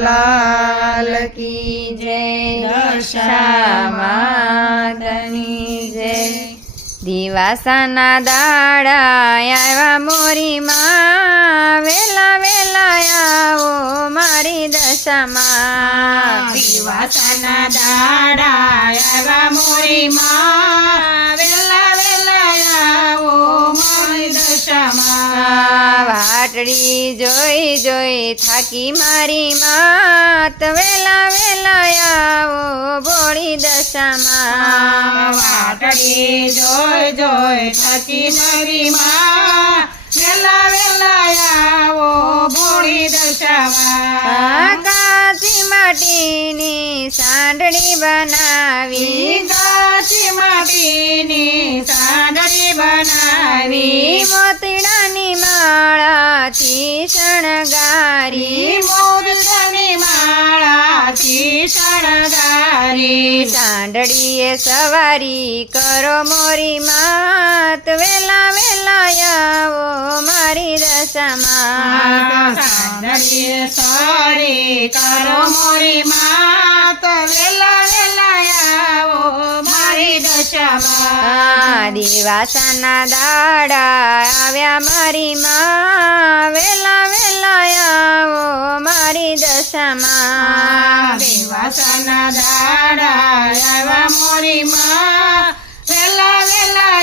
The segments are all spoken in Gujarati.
લાલ કી જય દશામાતની જય દિવાસાના દાડા આવ્યા મોરીમાં વેલા વેલા આવો મારી દશામાં દિવાસાના દાડા આવ્યા મોરીમાં વેલા વેલા આવો વાટડી જોઈ જોઈ થાકી મારી માત. વેલા વેલા આવો ભોળી દશામાં. વાટડી જોઈ જોઈ થાકી મારી માં વેલા વેલા આવો ભોળી દશામાં. કાચી માટીની સાંડણી બનાવી. કાચી માટીની સાંડણી બનાવી. મોતીડાની માળાથી શણગારી. મોદની માળાથી શણગારી. ચાંદડીએ સવારી કરો મોરી માત. વેલા વેલા આવો મારી દશામાં. ચાંદડીએ સવારી કરો મોરી માત. દિવાસાના દાડા આવ્યા મારી માં. વેલા વેલા આવો મારી દશામાં. દિવાસાના દાડા આવ્યા મારી માં. વેલા વેલા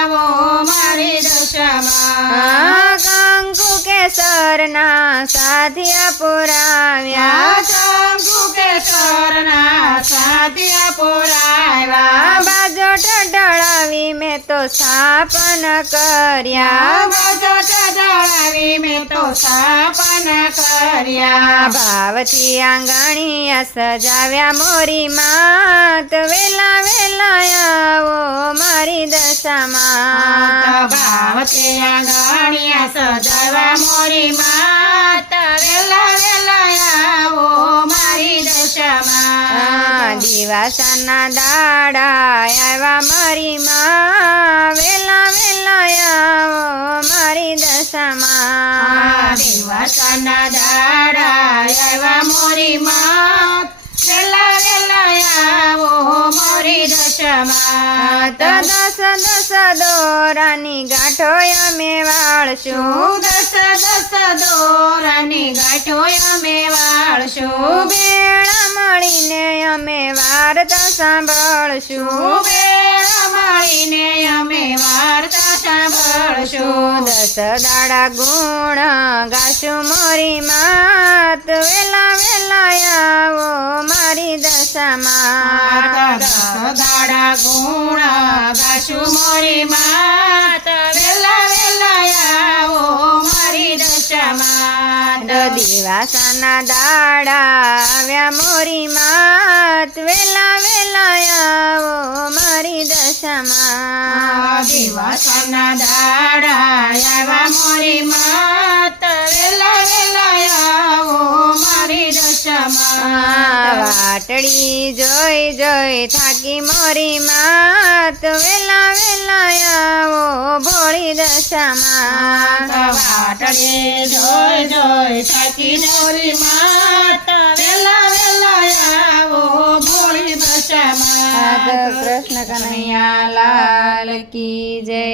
આવો મારી દશામાં. કંકુ કેસરના સાધિયા પુરાવ્યા. શંકુ કેસરના પુરાવ્યા બાજો ટળાવી મેં તો સ્થાપન કર્યા. બાજો ચડાવી મેં તો સ્થાપન કર્યા. ભાવથી આંગણીયા સજાવ્યા મોરી માત. વેલા વેલા આવો મારી દશામાં. ભાવથી આંગણિયા સજાવ્યા મોરી માત. વેલા વેલા આવો દિવાસાના દાડા આવ્યા મારી માં. વેલા વેલા આવો મારી દશામાં. દિવસના દાડા આવ્યા મોરી માં. વેલા વેલા આવો મોરી દશામાં. દસ દસ દોરાની ગાંઠો અમે વાળશું. દસ દસ દોરાની ગાંઠો અમે વાળશું? બેળા મળીને અમે વાર્તા સાંભળશું. મળીને અમે વાર્તા સાંભળશું. દસ દાડા ગુણ ગાશું મારી માત. વેલા વેલા આવો મારી દશામાં. દાડા ગુણ ગાશું મારી માત. દિવાસાના દાડા આવ્યા મોરી માત. વેલા વેલા આવો મારી દશામાં. દિવસના દાડા આવ્યા મોરી માત. વેલા વેલા આવો મારી દશામાં. વાટડી જોઈ જોઈ થાકી મોરી માત. વેલા વેલા આવો દશામાં વાટડે જોઈ જોઈ થાકી નોરી માતા. વેલા વેલા આવો ભોળી દશામાં. કૃષ્ણ કનૈયા લાલ કી જય.